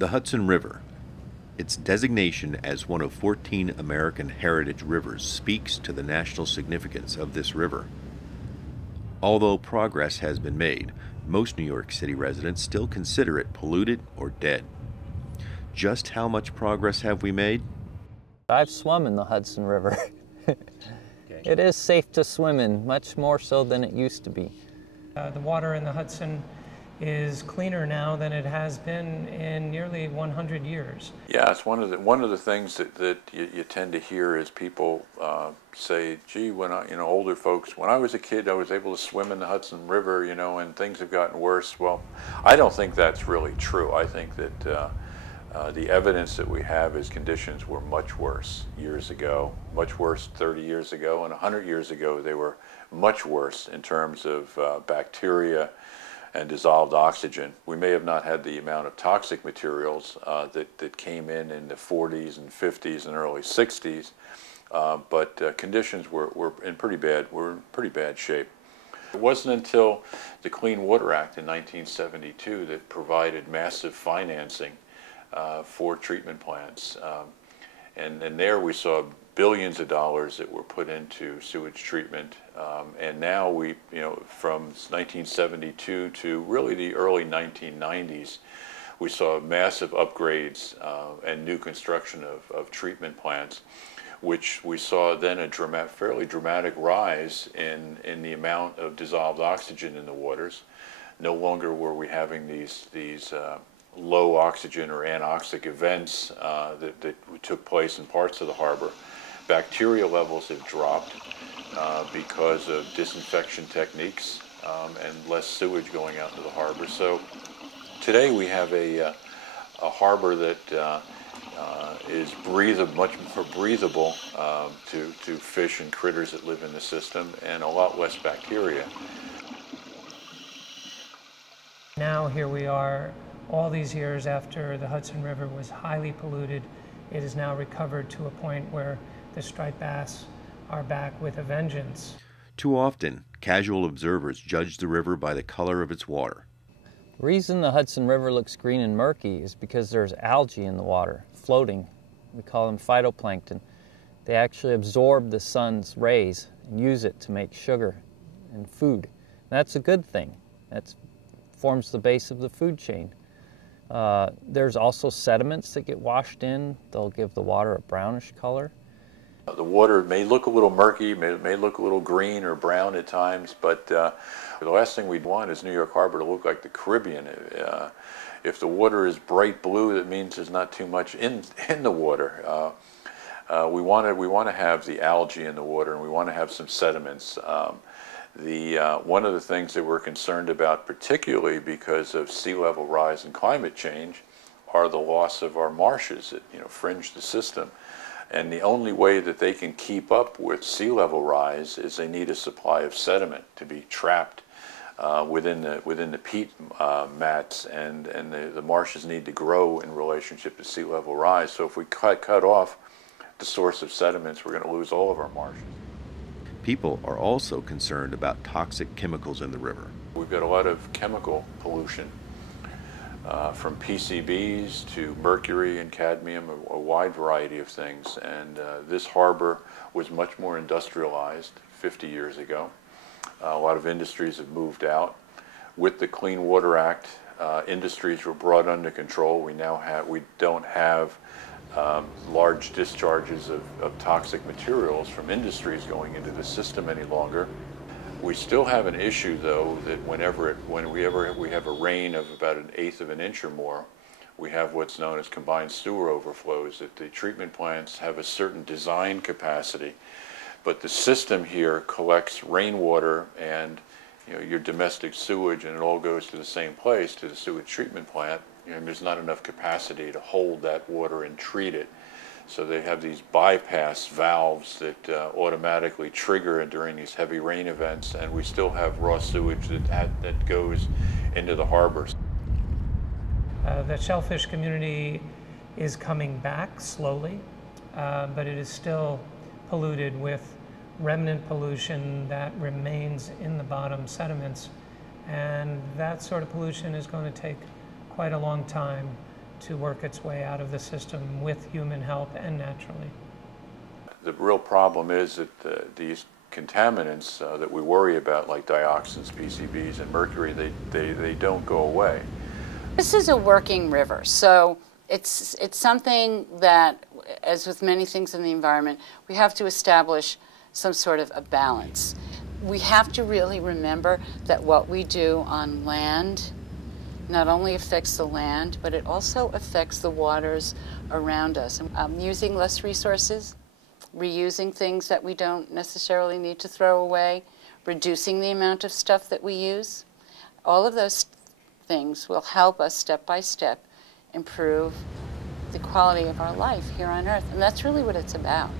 The Hudson River. Its designation as one of 14 American heritage rivers speaks to the national significance of this river. Although progress has been made, most New York City residents still consider it polluted or dead. Just how much progress have we made? I've swum in the Hudson River. It is safe to swim in, much more so than it used to be. The water in the Hudson is cleaner now than it has been in nearly 100 years. Yeah, it's one of the things that you tend to hear is people say, "Gee, older folks, when I was a kid, I was able to swim in the Hudson River, and things have gotten worse." Well, I don't think that's really true. I think that the evidence that we have is conditions were much worse years ago, much worse 30 years ago, and 100 years ago they were much worse in terms of bacteria and dissolved oxygen. We may have not had the amount of toxic materials that came in the 40s and 50s and early 60s, but conditions were in pretty bad shape. It wasn't until the Clean Water Act in 1972 that provided massive financing for treatment plants, and there we saw billions of dollars that were put into sewage treatment, and now we, from 1972 to really the early 1990s, we saw massive upgrades and new construction of treatment plants, which we saw then a fairly dramatic rise in the amount of dissolved oxygen in the waters. No longer were we having these low oxygen or anoxic events that took place in parts of the harbor. Bacteria levels have dropped because of disinfection techniques and less sewage going out into the harbor. So today we have a harbor that is much more breathable to fish and critters that live in the system, and a lot less bacteria. Now here we are, all these years after the Hudson River was highly polluted. It is now recovered to a point where the striped bass are back with a vengeance. Too often, casual observers judge the river by the color of its water. The reason the Hudson River looks green and murky is because there's algae in the water, floating. We call them phytoplankton. They actually absorb the sun's rays and use it to make sugar and food. That's a good thing. That forms the base of the food chain. There's also sediments that get washed in. They'll give the water a brownish color. The water may look a little murky, may look a little green or brown at times, but the last thing we'd want is New York Harbor to look like the Caribbean. If the water is bright blue, that means there's not too much in the water. We want to have the algae in the water, and we want to have some sediments. One of the things that we're concerned about, particularly because of sea level rise and climate change, are the loss of our marshes that fringe the system. And the only way that they can keep up with sea level rise is they need a supply of sediment to be trapped within the peat mats, and the marshes need to grow in relationship to sea level rise. So if we cut off the source of sediments, we're going to lose all of our marshes. People are also concerned about toxic chemicals in the river. We've got a lot of chemical pollution, from PCBs to mercury and cadmium, a wide variety of things. And this harbor was much more industrialized 50 years ago. A lot of industries have moved out. With the Clean Water Act, industries were brought under control. We don't have large discharges of toxic materials from industries going into the system any longer. We still have an issue, though, that whenever we have a rain of about 1/8 of an inch or more, we have what's known as combined sewer overflows, that the treatment plants have a certain design capacity, but the system here collects rainwater and your domestic sewage, and it all goes to the same place, to the sewage treatment plant, and there's not enough capacity to hold that water and treat it. So they have these bypass valves that automatically trigger during these heavy rain events, and we still have raw sewage that goes into the harbors. The shellfish community is coming back slowly, but it is still polluted with remnant pollution that remains in the bottom sediments, and that sort of pollution is going to take quite a long time to work its way out of the system with human help and naturally. The real problem is that these contaminants that we worry about, like dioxins, PCBs, and mercury, they don't go away. This is a working river, so it's something that, as with many things in the environment, we have to establish some sort of a balance. We have to really remember that what we do on land not only affects the land, but it also affects the waters around us. Using less resources, reusing things that we don't necessarily need to throw away, reducing the amount of stuff that we use, all of those things will help us step by step improve the quality of our life here on Earth. And that's really what it's about.